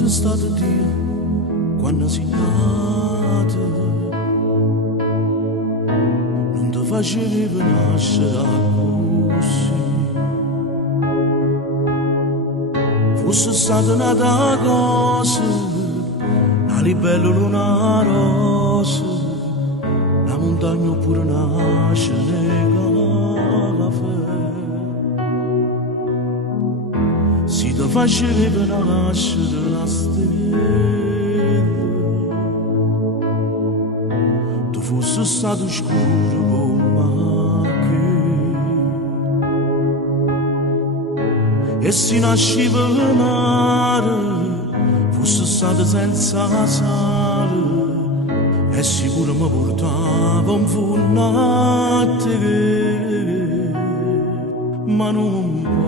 fosse stato Dio quando sei nato, non ti faceva nascere così. Fosse stata nata cosa, una libellula, una rosa, una montagna oppure nasce nel caffè. Si ti faceva nascere la stella, tu fossi stato scuro come che, e si nasceva il mare, fosse stato senza sale, e sicuro mi portava un furnate, ma non può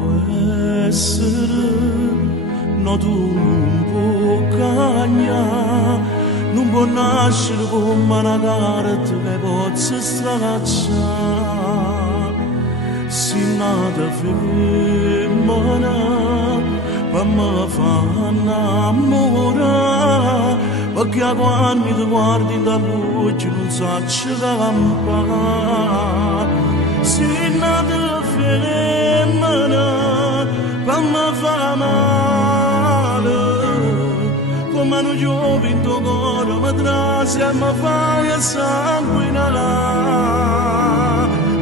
essere, no, tu non puoi cagnare, non può nascere come una carta che possa stracciare. Si nata femmina, per me fa innamorare, perché quando ti guardi da luce non sacci campare. Si nata femmina, per me fa male, come hanno giovinto cuore, mi trasi e mi fai sanguinare.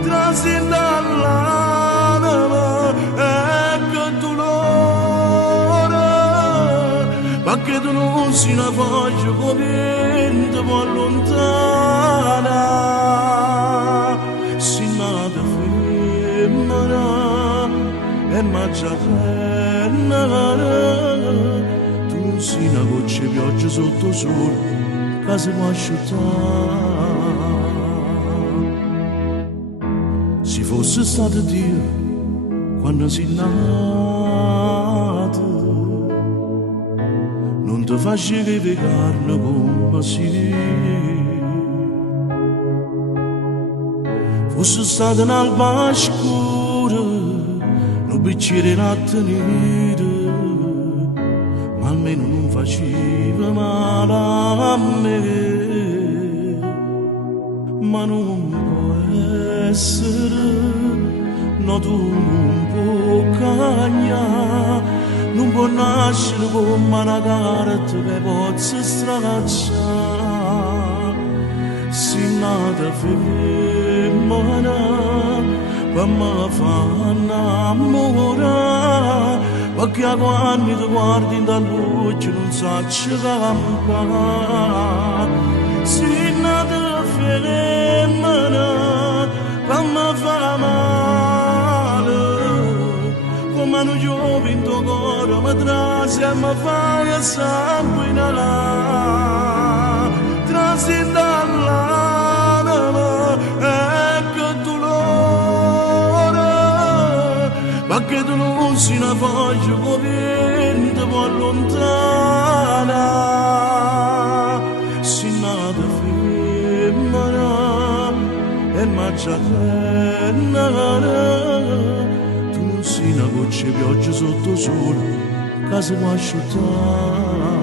Trasi dall'anima, ecco dolore, perché tu non sei una foglia come ti può allontanare. Si nata femmina e mangia penna, tu non sei una goccia di pioggia sotto il sole che si può asciuttare. Se fosse stato Dio quando sei nato, non ti faceva carne come si. Fosse stato un'alba scura, un bicchiere latte nero, ma almeno non faceva male a me. Ma non può essere, no, tu non puoi cagnare, non può nascere come una carta che possa stracciare. Si nata femmina, per me fa innamorare, perché quando ti guardi da luce non sacci campare. Si nata femmina, per me fa male, come hanno giovinto cuore, mi trasi e mi fai sanguinare. Trasi dall'anima, ecco dolore, perché tu non sei una foglia come ti può allontanare. Si nata femmina e mangia penna, tu non sei una goccia di pioggia sotto il sole che si può asciuttare.